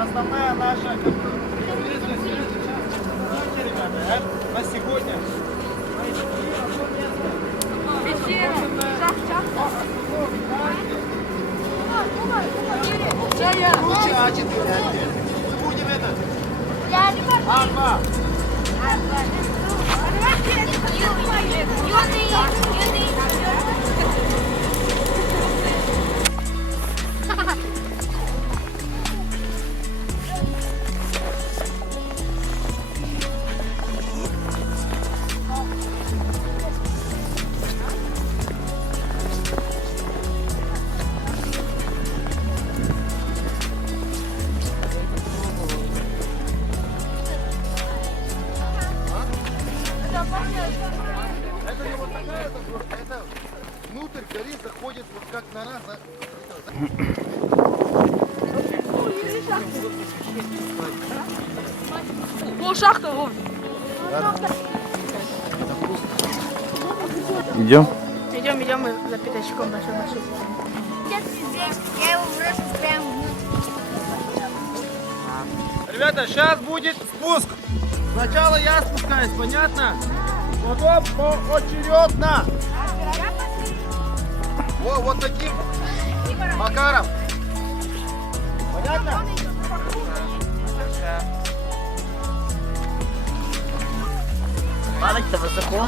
основная наша ребята, на сегодня. Лучше А4. Будем это. А2. Это внутрь гори заходит вот как на раз. О, шахта, вон. Идем? Идем мы за пятачком нашей машины. Я его брошу прямо внутрь. Ребята, сейчас будет спуск. Сначала я спускаюсь, понятно? Потом поочередно. Вот таким макаром. Понятно? Падать-то высоко.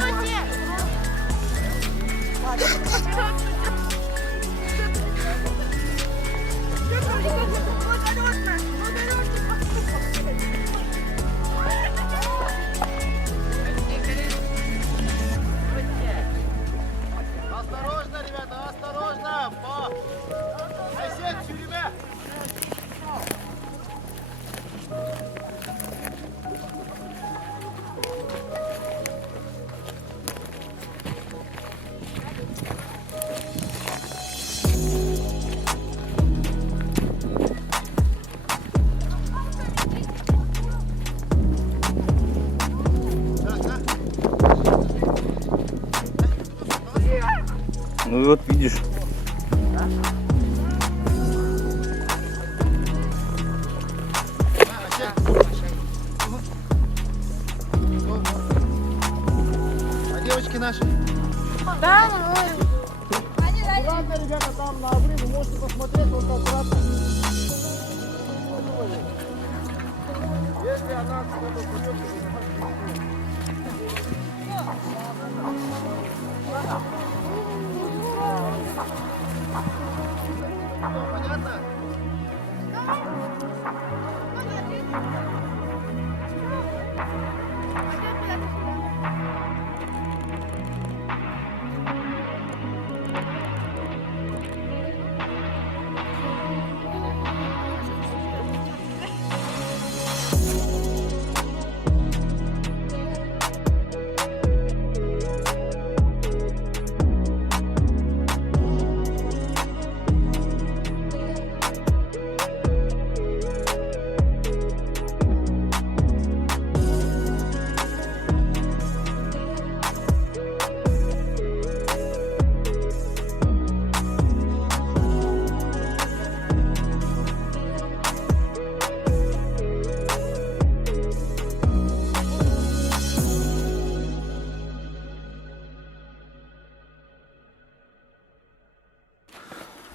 Осторожно, ребята, осторожно. Сосед, тюрьма. Ну и вот видишь. А девочки наши? Да, Аккуратно, ребята, там на обрыв, вы можете посмотреть, вот аккуратно. Если она куда-то упадет, понятно?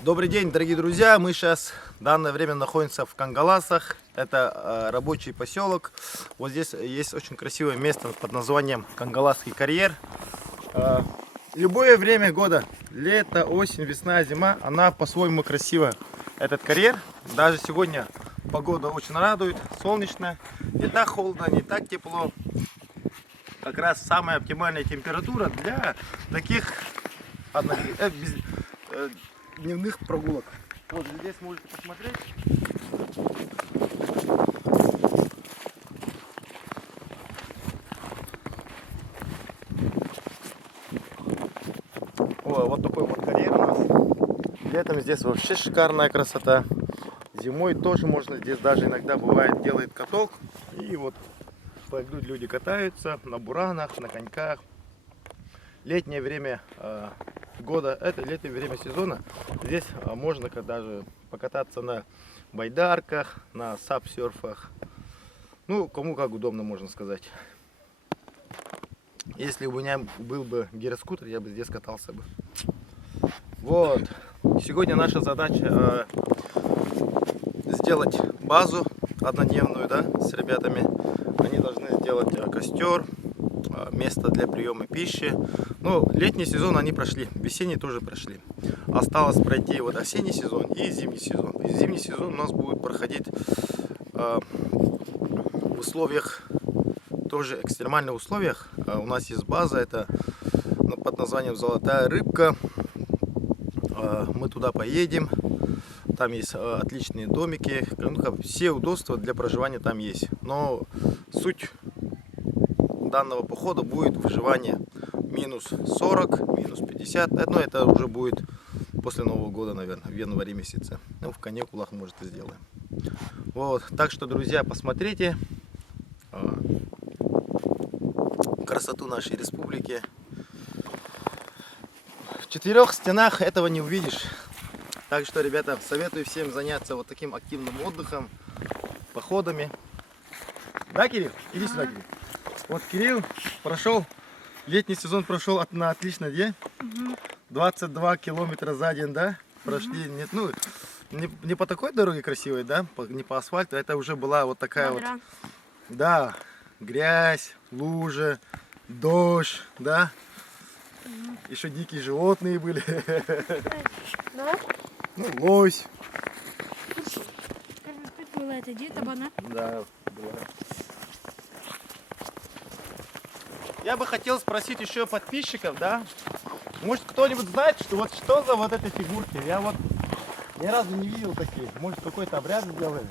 Добрый день, дорогие друзья! Мы сейчас в данное время находимся в Кангаласах. Это рабочий поселок. Вот здесь есть очень красивое место под названием Кангаласский карьер. Любое время года, лето, осень, весна, зима, она по-своему красива. Этот карьер, даже сегодня погода очень радует, солнечно, не так холодно, не так тепло. Как раз самая оптимальная температура для таких дневных прогулок. Вот здесь можете посмотреть. Вот такой вот карьер у нас. Летом здесь вообще шикарная красота. Зимой тоже можно, здесь даже иногда бывает делает каток. И вот по льду люди катаются на буранах, на коньках. Летнее время года, это летнее время сезона. Здесь можно даже покататься на байдарках, на сап-серфах. Ну, кому как удобно, можно сказать. Если у меня был бы гироскутер, я бы здесь катался бы. Вот. Сегодня наша задача сделать базу однодневную, да, с ребятами. Они должны сделать костер, место для приема пищи. Ну, летний сезон они прошли, весенний тоже прошли. Осталось пройти вот осенний сезон и зимний сезон. И зимний сезон у нас будет проходить в условиях, тоже экстремальных условиях. У нас есть база, это под названием «Золотая рыбка». Мы туда поедем. Там есть отличные домики. Все удобства для проживания там есть. Но суть данного похода будет выживание минус 40, минус 50. Но это уже будет после Нового года, наверное, в январе месяце. Ну, в каникулах, может, и сделаем. Вот. Так что, друзья, посмотрите красоту нашей республики. В 4 стенах этого не увидишь. Так что, ребята, советую всем заняться вот таким активным отдыхом, походами. Да, Кирилл? Иди сюда, Кирилл. Вот Кирилл прошел, летний сезон прошел на отлично, где? 22 километра за день, да? Прошли, не по такой дороге красивой, да? Не по асфальту, это уже была вот такая вот, да, грязь, лужи, дождь, да? Еще дикие животные были. Ну, лось. Это где табана? Да, была. Я бы хотел спросить еще подписчиков, да? Может, кто-нибудь знает, что за вот эти фигурки? Я вот ни разу не видел таких. Может, какой-то обряд сделали?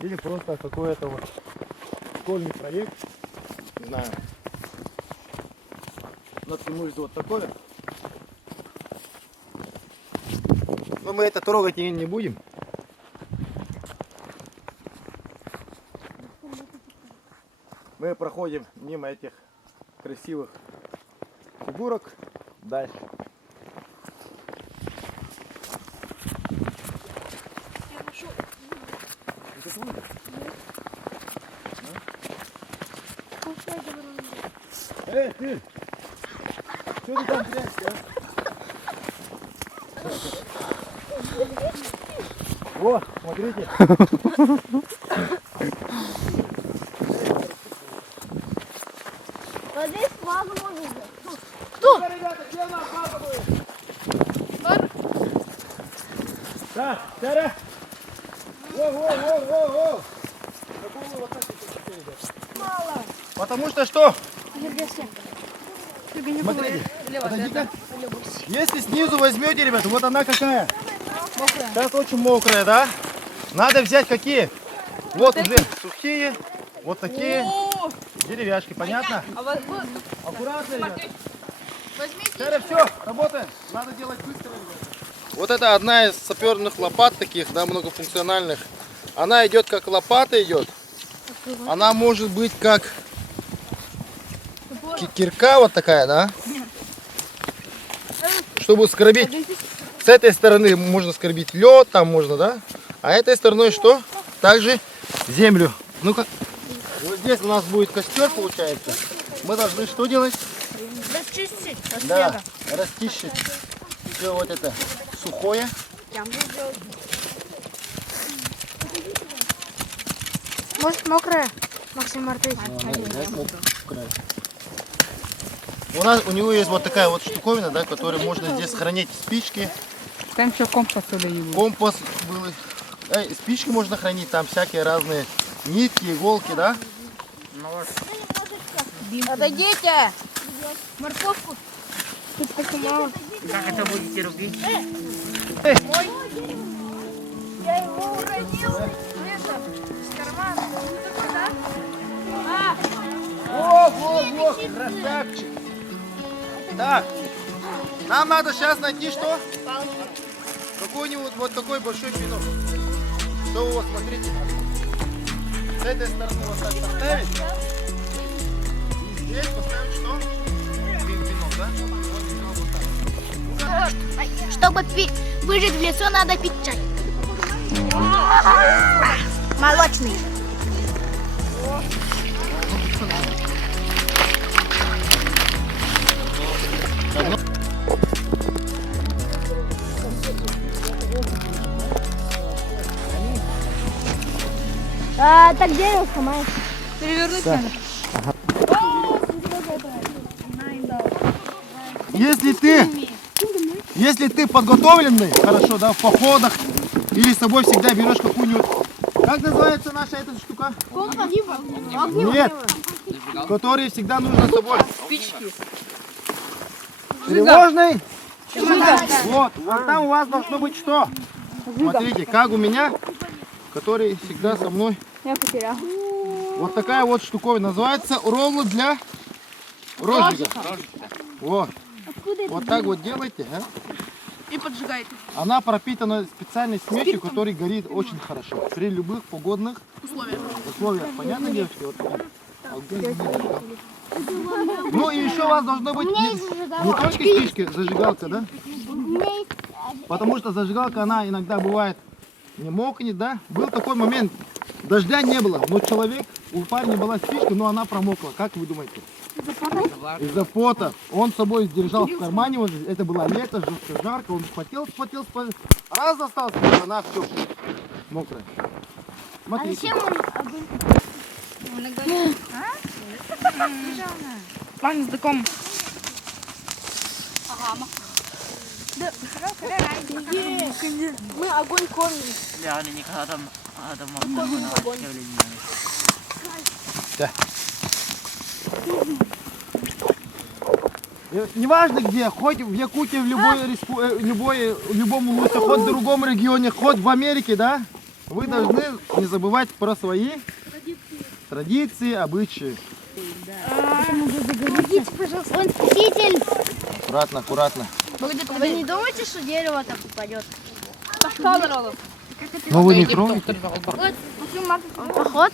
Или просто какой-то вот школьный проект? Не знаю. Наткнулись вот такое. Но мы это трогать не будем. Мы проходим мимо этих красивых фигурок дальше. Я нашел. Эй, ты! Что ты там прячешься, а? О, смотрите! Вот здесь базу можно сделать. Кто? Ребята, где у нас база будет? Так, Сара! Во! Мало. Потому что что? Смотрите. Смотрите, подойди-ка. Если снизу возьмете, ребята, вот она какая. Мокрая. Сейчас очень мокрая, да? Надо взять какие? Вот уже сухие, вот такие О, деревяшки, понятно? а вот, Аккуратно, ребята. возьмите. Сара, все, работаем. Надо делать быстро, ребята. Вот это одна из саперных лопат таких, да, многофункциональных. Она идет как лопата идет. Она может быть как кирка вот такая, да? Чтобы скорбить. С этой стороны можно скорбить лед, там можно, да? А этой стороной что? Также землю. Ну-ка. Вот здесь у нас будет костер, получается. Мы должны что делать? Расчистить. Да, расчищить все вот это сухое. Может мокрая? Максим Мартынович. У него есть вот такая вот штуковина, да, которой можно здесь хранить спички. Там еще компас его. Компас был. Спички можно хранить, там всякие разные нитки, иголки, да? Отойдите! Морковку. Тут так мало. Как это будете рубить? Я его уронил с кармана. Во, красавчик. Так, нам надо сейчас найти что? Какой-нибудь вот такой большой пинок. Что у вас, смотрите. С этой стороны вот так поставить. И здесь поставить что? Пинок, да? Вот пинок вот так. Чтобы выжить в лесу, надо пить чай. Молочный. Так дерево сломаешь. Перевернуть надо. Если ты подготовленный, хорошо, да, в походах, или с собой всегда берешь какую-нибудь, как называется наша эта штука? Нет, которые всегда нужно с собой. Спички. Тревожный? Вот там у вас должно быть что? Смотрите, как у меня, который всегда со мной. Я потерял. Вот такая вот штуковина. Называется роллы для розжига. Вот. Вот так вот делайте. А? И поджигаете. Она пропитана специальной смесью, которая горит очень хорошо. При любых погодных условиях. Понятно, девочки? Вот. Ну и еще у вас должно быть не только спички, зажигалка, да? Потому что зажигалка, она иногда бывает не мокнет, да? Был такой момент, дождя не было, но у парня была спичка, но она промокла. Как вы думаете? Из-за пота. Он с собой держал в кармане, вот, это было лето, жестко жарко, он спотел, раз остался, она все мокрая. Смотрите. Пан знаком. Мы огонь кормим. Неважно где, хоть в Якутии, в любом улусе, хоть в другом регионе, хоть в Америке, да, вы должны не забывать про свои традиции, обычаи. Помогите, пожалуйста. Он спаситель. Аккуратно, аккуратно. Вы не думаете, что дерево так упадет? Но вы не трогайте. Поход.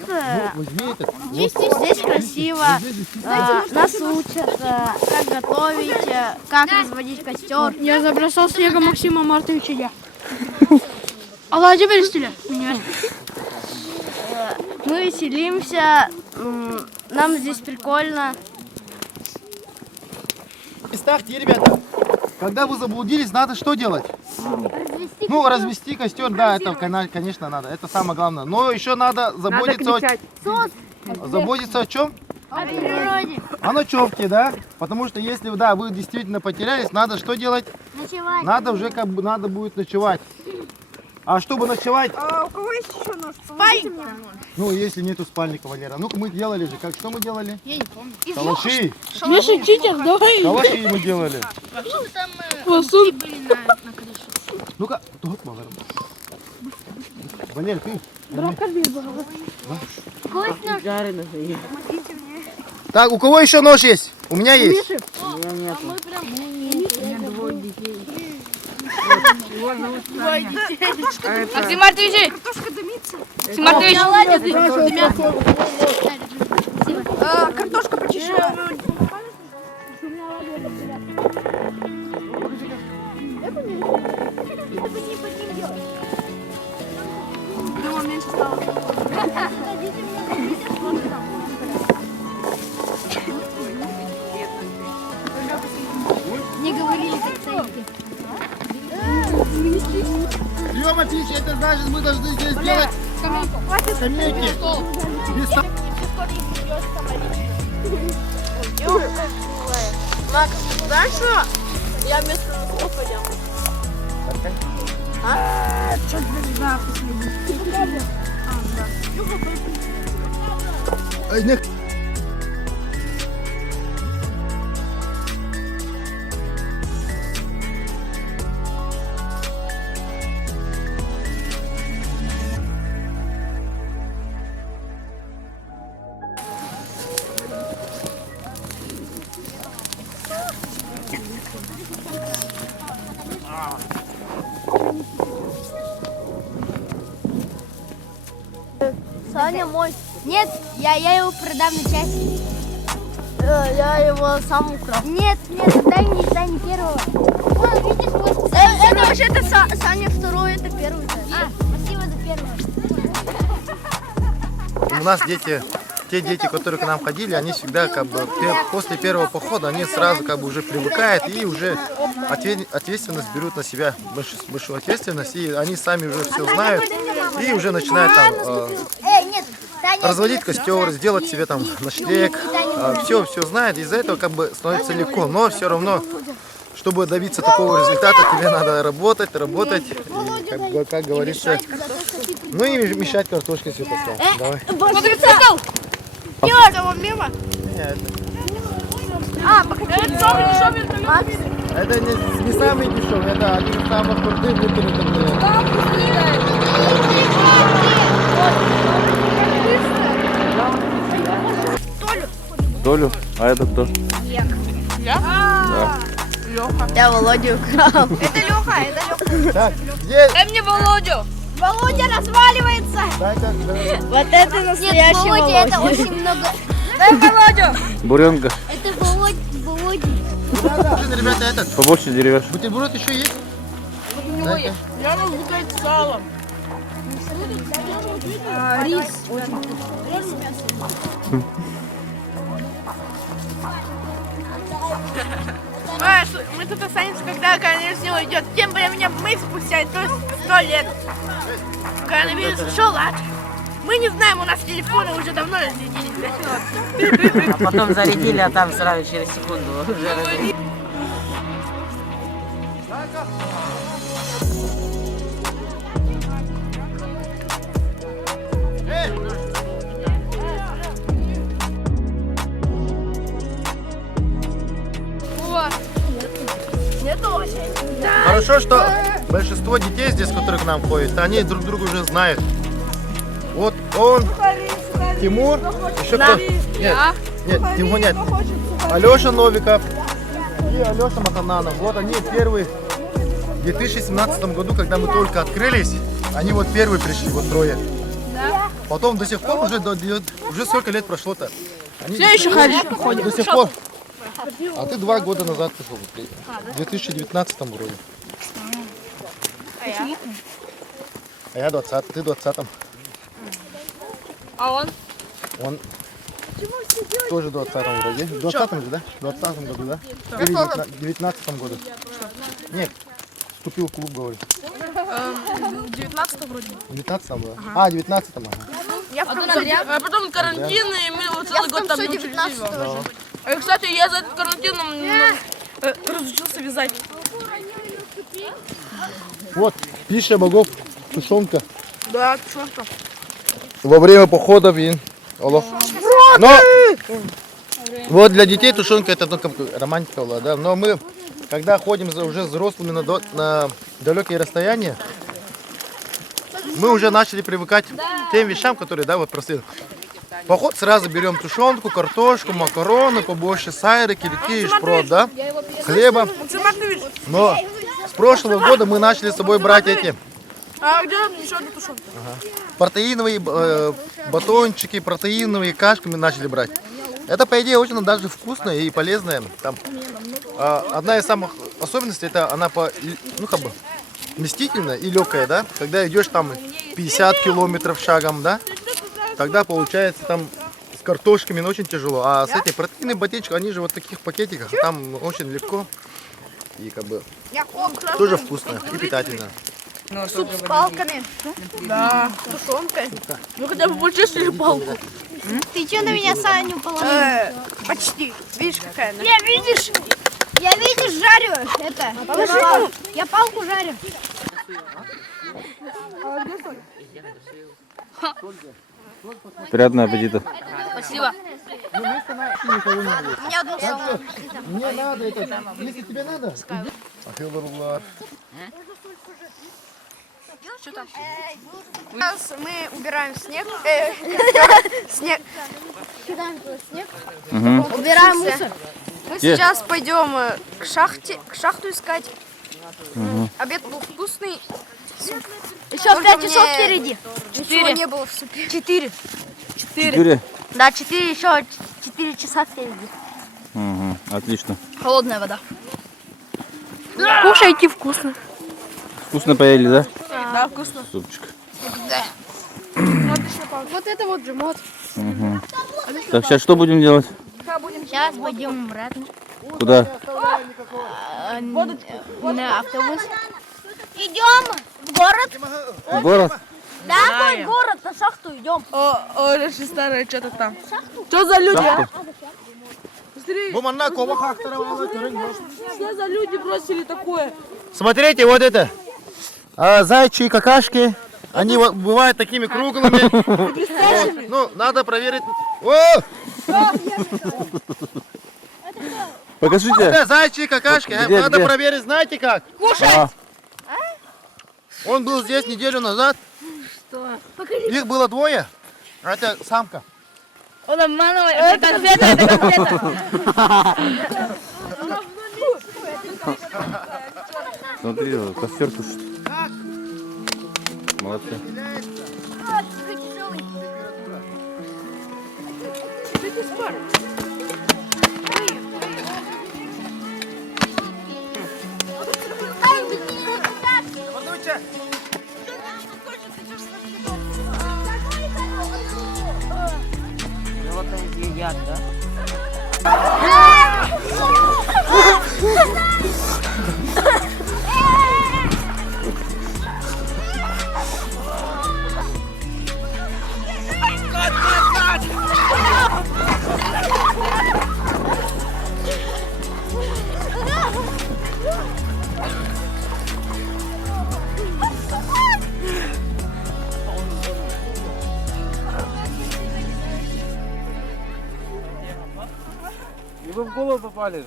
Возьми этот. Здесь красиво. Нас учат, как готовить, как разводить костер. Я забросал снегом Максима Мартовича. Allah теперь стиля. Мы веселимся, нам здесь прикольно. Представьте, ребята, когда вы заблудились, надо что делать? Ну, развести костер, да, это, конечно, надо. Это самое главное. Но еще надо заботиться заботиться о чем? О природе. О ночевке, да? Потому что если, да, вы действительно потерялись, надо что делать? Ночевать. Надо уже надо будет ночевать. А чтобы ночевать? А у кого есть еще нож? Спальник. Ну, если нету спальника, Валера. Ну-ка, мы делали же. Как, что мы делали? Я не помню. Калаши. Миша, читер, давай. Калаши мы делали. Там Посуд. были на крыше. Ну-ка, тут, Валера. Валер, ты. Так, у кого еще нож есть? У меня есть. Максим Мартович! Максим Мартович! Картошка почищу. Думаю, меньше стало. Не говорили, как стоите. Прием отличия, это значит, мы должны здесь сделать скамейки. Без ста- Макс, знаешь что? Я вместо носков пойдем. Саня мой. Нет, я его продам на части. Я его сам украл. Нет, дай мне первого. Вон, видишь? это Саня второй, это первый. Спасибо за первое. У нас дети, те дети, которые к нам ходили, они всегда как бы после первого похода, они сразу как бы уже привыкают и уже ответственность берут на себя, большую ответственность, и они сами уже все знают и уже начинают там Нет, Таня. разводить костер, сделать себе там ночлег, все знают, из-за этого как бы становится легко, но все равно, чтобы добиться такого результата, тебе надо работать, и как говорится, ну и мешать картошкой все поставить. Давай. Смотри, цикл. Этого мимо? Не, это не самый дешевый, это один из самых крутых внутренних. Толю? А это кто? Я Володю украл. Это Леха, это Леха. Так, где? Дай мне Володю. Володя разваливается. Дай-ка, Вот это Нет, настоящий Володя, это Володя. очень много. Дай Володю. Буренка. Это Володя. ребята, этот, Побольше деревяшек. бутерброд еще есть? Дай-ка. Я могу дать салом. Мы тут останемся, когда коронавирус не уйдет. Тем временем мы спустя 100 лет. Коронавирус ушел, а мы не знаем, у нас телефоны уже давно разрядились. А потом зарядили, а там сразу через секунду уже разрядили. Хорошо, что большинство детей здесь, которые к нам ходят, они друг друга уже знают. Вот он, Тимур, еще кто? Нет, Тимур нет. Алеша Новиков и Алеша Матананов. Вот они первые в 2017 году, когда мы только открылись, они вот первые пришли, вот трое. Потом до сих пор уже сколько лет прошло-то? Все еще ходят. До сих пор. А ты 2 года назад пришел, в 2019 вроде. А я 20, ты 20-м. А он? Он тоже в 20-м вроде. В 20-м же, да? В 20-м году, да? Или в 19-м году? Нет, вступил в клуб, говорю. В 19 вроде. В 19-м, да? А, в 19-м, ага. А потом карантин, и мы вот целый год там не учились. Да. Кстати, я за этот карантином разучился вязать. Вот, пища богов, тушенка. Да, тушенка. Во время походов и олов. Но вот для детей тушенка это ну, как романтика была, да. Но мы, когда ходим уже взрослыми на далекие расстояния, мы уже начали привыкать к тем вещам, которые, да, вот простые. Поход сразу берем тушенку, картошку, макароны, побольше сайры, кильки, шпрот, да, хлеба. Но с прошлого года мы начали с собой брать эти А где еще одна тушенка? протеиновые батончики, протеиновые кашки мы начали брать. Это, по идее, очень даже вкусное и полезное. Там, одна из самых особенностей, это она ну, как бы, вместительная и легкая, да. Когда идешь там 50 километров шагом, да, тогда получается там с картошками очень тяжело. А с этими протеиновыми батончиками, они же вот в таких пакетиках, там очень легко и как бы тоже вкусно и питательно. Суп с палками. Да, тушенка. Ну хотя бы почистили палку. Ты что на меня Саню положил? Почти. Видишь, какая она? Я видишь, жарю это. Я палку жарю. Приятного аппетита. Спасибо. Мне надо это, если тебе надо. Сейчас мы убираем снег. Снег. Убираем мусор. Мы сейчас пойдем к шахту искать. Обед был вкусный. Еще 5 часов впереди. Ничего не было в супе. 4. 4. Да, 4 еще 4 часа впереди. Угу, отлично. Холодная вода. Кушайте вкусно. Вкусно поели, да? Да, вкусно. Супчик. Вот это вот жмот. Так, сейчас что будем делать? Сейчас пойдем обратно Куда? на автобус. Идем в город. В город? Да, какой город? На шахту идем. О, наши старые что-то там. Что за люди, а? Что за люди бросили такое? Смотрите, вот это. Зайчи какашки. Они вот бывают такими круглыми. Вот. Ну, надо проверить. О! Покажите. Это зайчи какашки. Где, Надо где? проверить, знаете как? А, Он был здесь неделю назад. Что? Их было двое. А это самка. Он обманывает. Это конфета, это конфета. смотри, костер тушит. Молодцы. Животные едят, да? И вы в голову попали.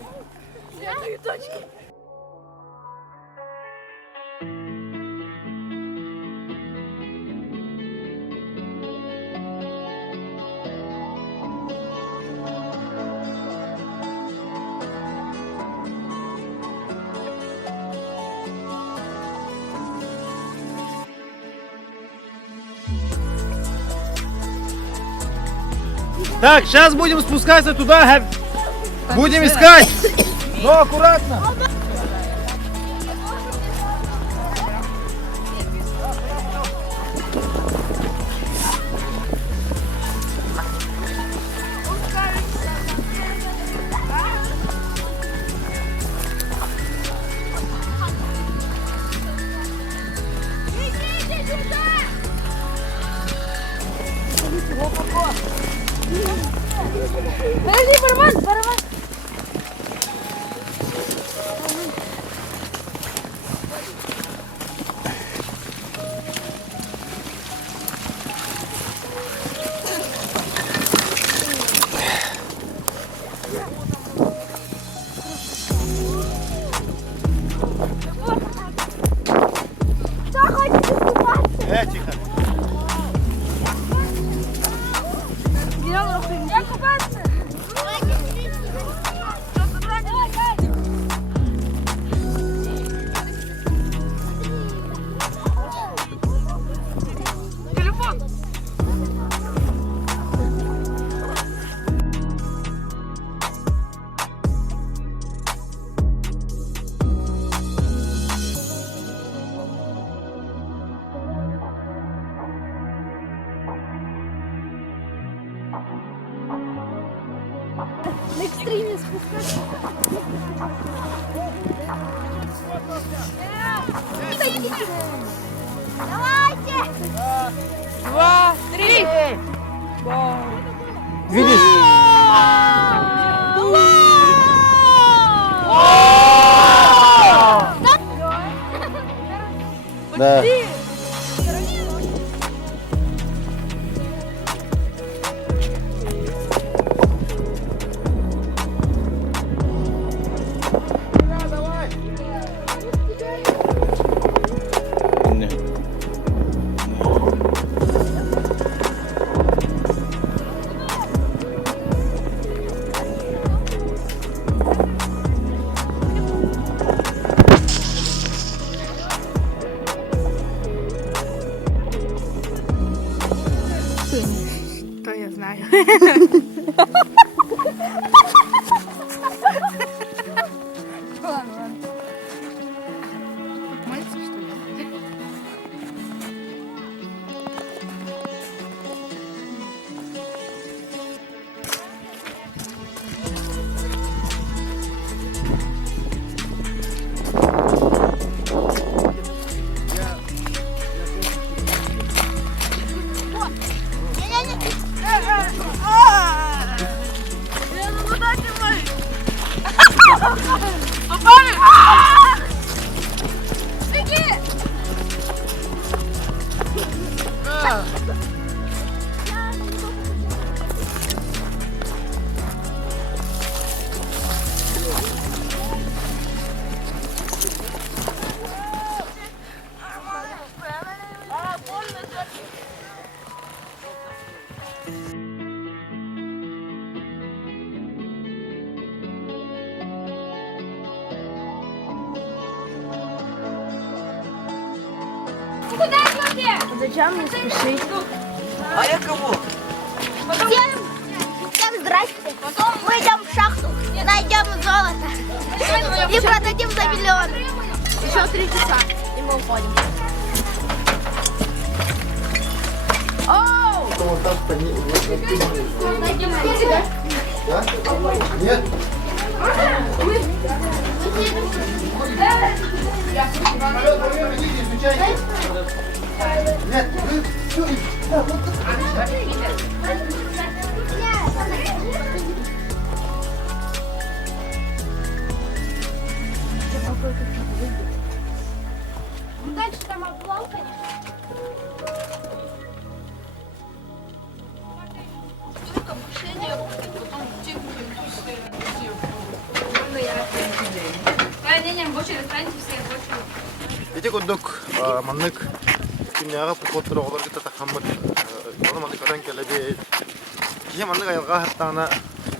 Так, сейчас будем спускаться туда. Будем искать. Но аккуратно. Подожди, барабан. Тихо. На экстриме спускаться. Давайте. 2, 3. Видишь? Да. Не. То я знаю. Мальчик, что ли? Зачем не спешить? Всем здрасте. Мы идем в шахту, найдем золото и продадим за миллион. Еще 3 часа, и мы уходим. Нет? Нет, Дальше там обвал, конечно. Эти кудук маннык киняга похотро олар гыта тахаммыт. Оны маннык адан келебей. Кие маннык айылга хаттана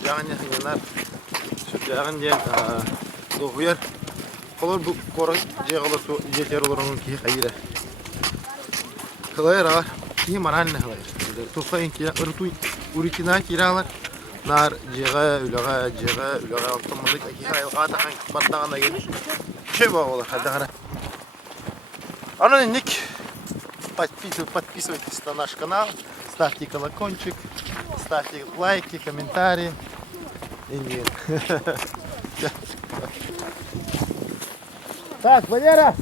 ягын хиннар. Şu ягын ден догуяр. Колор бу коры жегылы су жетер оларның ки хайра. Кылайыр ар. Ки маралны кылайыр. Тусайын ки ыртуй урикина киралар. Нар жега үлага антымдык ки айылга тахан баттагана келиш. Чеба олар хадагара. Ник, подписывайтесь на наш канал, ставьте колокольчик, ставьте лайки, комментарии. И нет. Так, Валера!